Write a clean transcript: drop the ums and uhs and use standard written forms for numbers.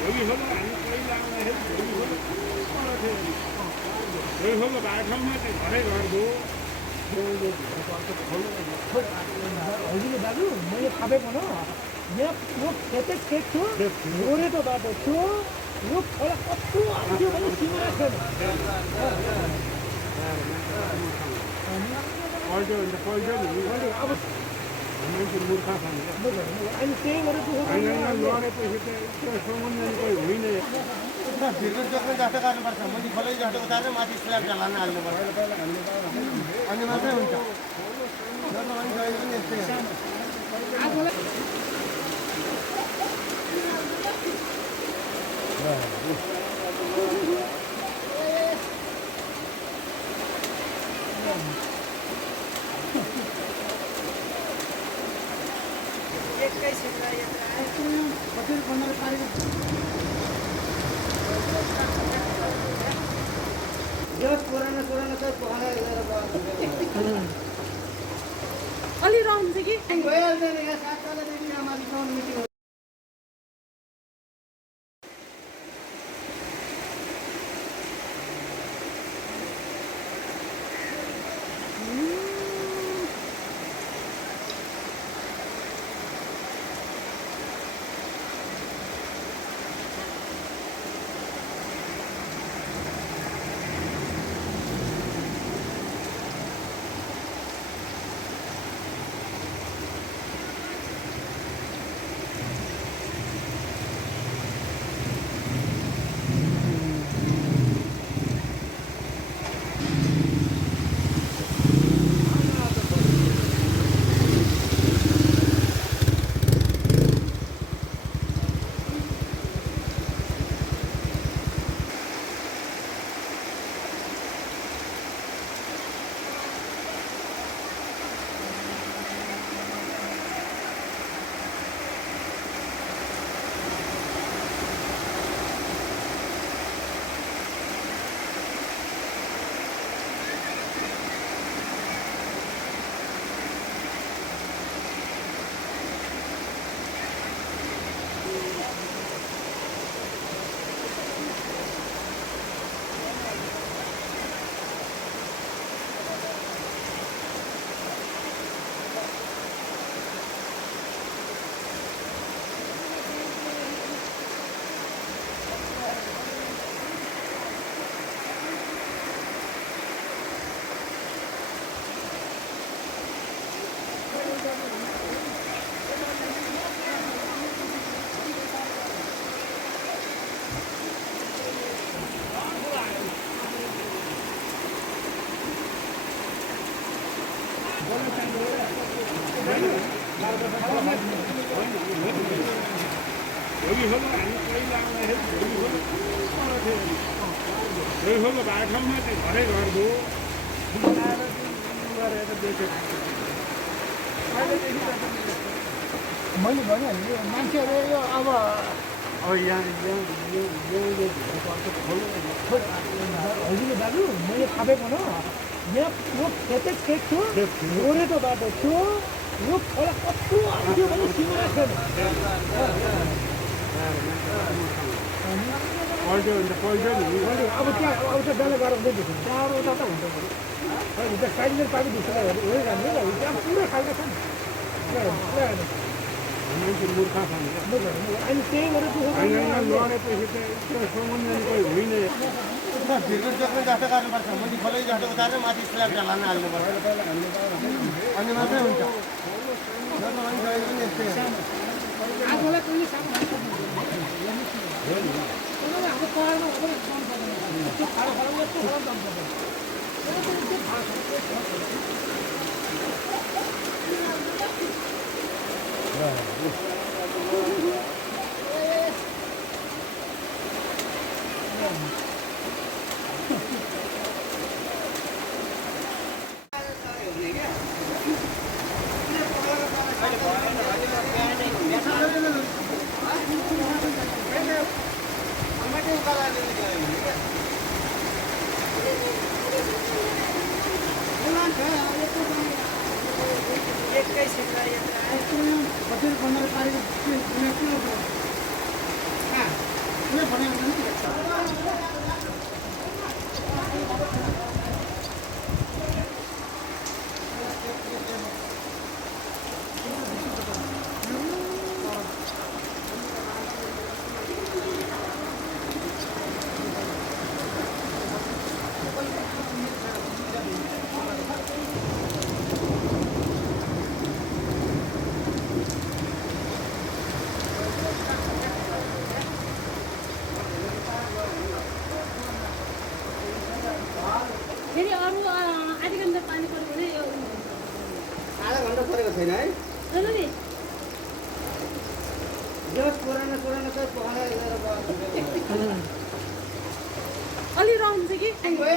여기서도 아니 पहिला आउँदाखेरि 여기서도 बाटोमा चाहिँ घरै घरको हजुर दाजु मैले थाहा पाएको यहाँ यो खेतै खेत थियो गोरेको बाटो थियो यो खोला कस्तो आउँथ्यो भने सिमाना छैन पहिलो अब मान्छे मूर्ख छ नि अनि त्यही गरेर लडेपछि त त्यो सम्बन्ध कोही होइन भित्र जोख्ने जस्तो गर्नुपर्छ मुनि खोलै जस्तो उतारेर माथि स्ल्याब ढलान हाल्नुपर्छ अनि मात्रै हुन्छ अलि रहन्छ कि 여기서도 아니 पहिला आउँदाखेरि यहीँको बाटोमा चाहिँ घरै घरको गरेर बेचेको मैले भनिहालेँ मान्छेहरू यो अब यहाँ हजुर दाजु मैले थाहा पाएको यहाँ यो खेतै खेत थियो गोरेको बाटो थियो यो खोला कस्तो आउँथ्यो भने सिमाना छैन पहिलो अब त्यहाँ अब त डल्लै गएर हुँदै देखिन्छ टाढो उता त हुन्छ होइन त्यहाँ साइडले पानी ढुक्छ हेरिरहनु त्यहाँ पुरै खालका छन् मान्छे मूर्ख छ नि अनि त्यही गरेर लडेपछि त त्यो सम्बन्ध कोही होइन भित्र जोख्ने जस्तो गर्नुपर्छ मुनि खोलै जस्तो उतारेर माथि स्ल्याब ढलान हाल्नुपर्छ अनि मात्रै हुन्छ आगोलाई कहिले सामना हाम्रो पहाडमा त्यो खाडो खराब यस्तो खराब दाम फेरि अरू आधी घन्टा पानी पऱ्यो भने यो आधा घन्टा परेको छैन है हेर्नु नि जस पुरानो पुरानो चाहिँ पकाएर अलि रहन्छ कि गयो